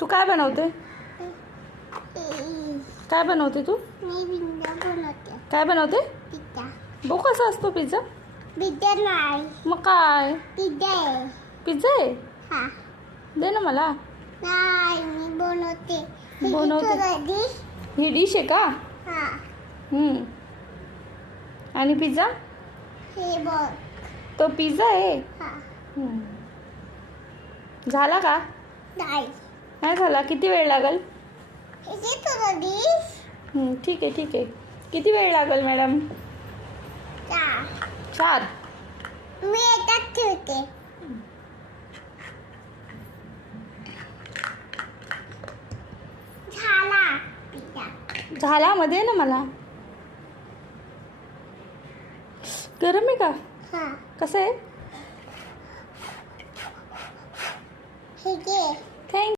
तू काय बनवते? काय बनवते तू? मी पिझ्झा बनवते. काय बनवते? पिझ्झा. बघ कसा असतो पिझ्झा? पिझ्झा नाही. मग काय? पिझ्झा आहे. पिझ्झा आहे? हा. दे ना मला. नाही, मी बनवते. बनवते. ही डिश आहे का? हा. आणि पिझ्झा? हे बघ. तो पिझ्झा आहे? हा. झाला का? नाही. नाही झाला. किती वेळ लागेल? हे तुझं डिश. ठीक आहे ठीक आहे. किती वेळ लागेल मॅडम? 4. मी एकच ठेवते. झाला पिझ्झा. झाला मध्ये ना मला. गरम आहे का? हा. कसं आहे? हे घे.